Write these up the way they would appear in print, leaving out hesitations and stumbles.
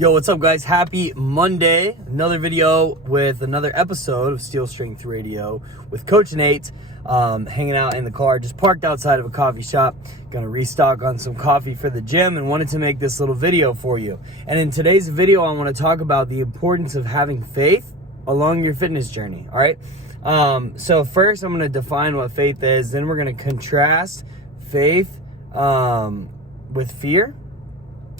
Yo, what's up, guys? Happy Monday. Another video with another episode of Steel Strength Radio with Coach Nate. Hanging out in the car, just parked outside of a coffee shop. Gonna restock on some coffee for the gym and wanted to make this little video for you. And in today's video, I want to talk about the importance of having faith along your fitness journey, all right? So first, I'm gonna define what faith is. Then we're gonna contrast faith with fear.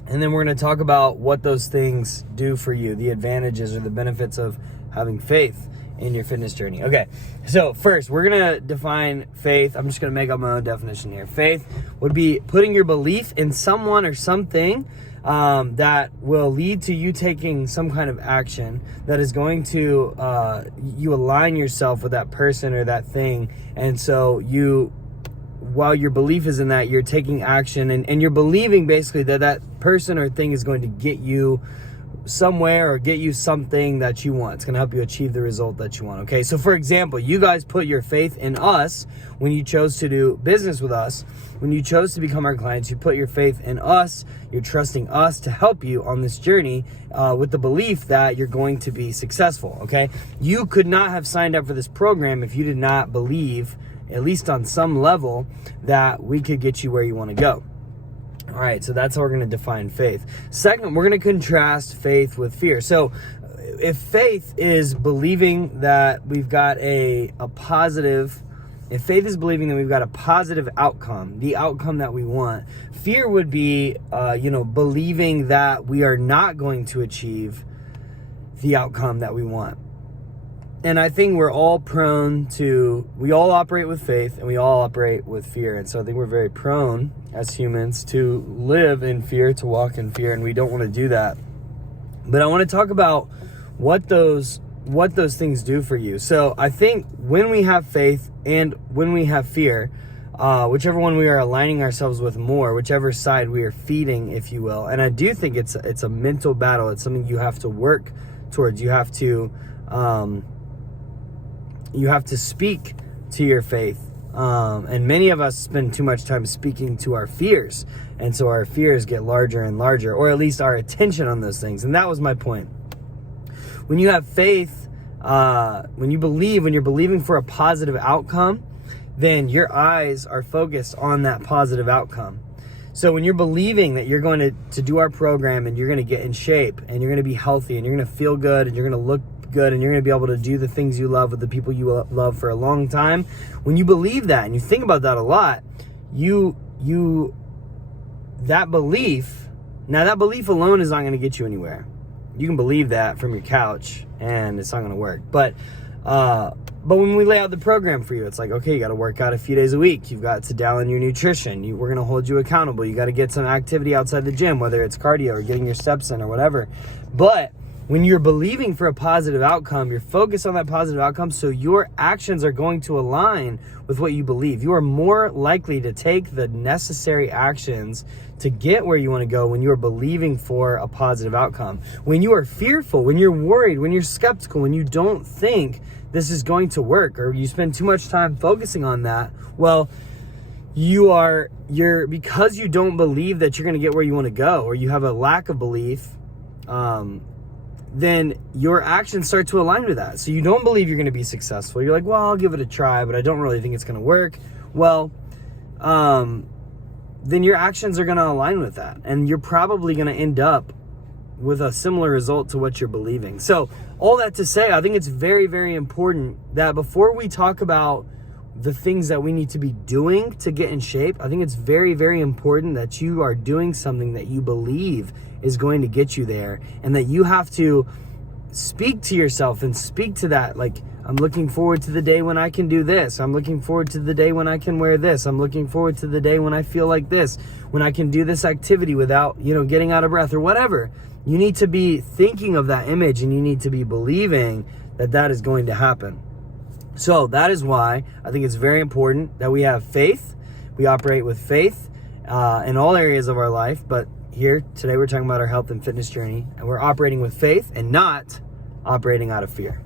And then we're going to talk about what those things do for you, the advantages or the benefits of having faith in your fitness journey. Okay, so first, we're going to define faith. I'm just going to make up my own definition here. Faith would be putting your belief in someone or something that will lead to you taking some kind of action that is going to, you align yourself with that person or that thing. And so while your belief is in that, you're taking action and you're believing basically that person or thing is going to get you somewhere or get you something that you want. It's going to help you achieve the result that you want. Okay, so for example, you guys put your faith in us when you chose to do business with us. When you chose to become our clients, you put your faith in us. You're trusting us to help you on this journey with the belief that you're going to be successful. Okay, you could not have signed up for this program if you did not believe, at least on some level, that we could get you where you want to go. All right, so that's how we're going to define faith. Second, we're going to contrast faith with fear. So if faith is believing that we've got if faith is believing that we've got a positive outcome, the outcome that we want, fear would be, believing that we are not going to achieve the outcome that we want. And I think we all operate with faith and we all operate with fear. And so I think we're very prone as humans to live in fear, to walk in fear, and we don't want to do that. But I want to talk about what those things do for you. So I think when we have faith and when we have fear, whichever one we are aligning ourselves with more, whichever side we are feeding, if you will. And I do think it's a mental battle. It's something you have to work towards. You have to speak to your faith. And many of us spend too much time speaking to our fears. And so our fears get larger and larger, or at least our attention on those things. And that was my point. When you have faith, when you're believing for a positive outcome, then your eyes are focused on that positive outcome. So when you're believing that you're going to do our program and you're going to get in shape and you're going to be healthy and you're going to feel good and you're going to look good and you're going to be able to do the things you love with the people you love for a long time, when you believe that and you think about that a lot, that belief alone is not going to get you anywhere. You can believe that from your couch and it's not going to work. But when we lay out the program for you, it's like, okay, you got to work out a few days a week. You've got to dial in your nutrition. We're going to hold you accountable. You got to get some activity outside the gym, whether it's cardio or getting your steps in or whatever. But when you're believing for a positive outcome, you're focused on that positive outcome, so your actions are going to align with what you believe. You are more likely to take the necessary actions to get where you want to go when you are believing for a positive outcome. When you are fearful, when you're worried, when you're skeptical, when you don't think this is going to work, or you spend too much time focusing on that, well, because you don't believe that you're going to get where you want to go, or you have a lack of belief, then your actions start to align with that. So you don't believe you're going to be successful. You're like, well, I'll give it a try, but I don't really think it's going to work. Well, then your actions are going to align with that. And you're probably going to end up with a similar result to what you're believing. So all that to say, I think it's very, very important that before we talk about the things that we need to be doing to get in shape, I think it's very, very important that you are doing something that you believe is going to get you there, and that you have to speak to yourself and speak to that. Like, I'm looking forward to the day when I can do this. I'm looking forward to the day when I can wear this. I'm looking forward to the day when I feel like this, when I can do this activity without, getting out of breath or whatever. You need to be thinking of that image, and you need to be believing that is going to happen. So that is why I think it's very important that we have faith. We operate with faith in all areas of our life, but here today we're talking about our health and fitness journey, and we're operating with faith and not operating out of fear.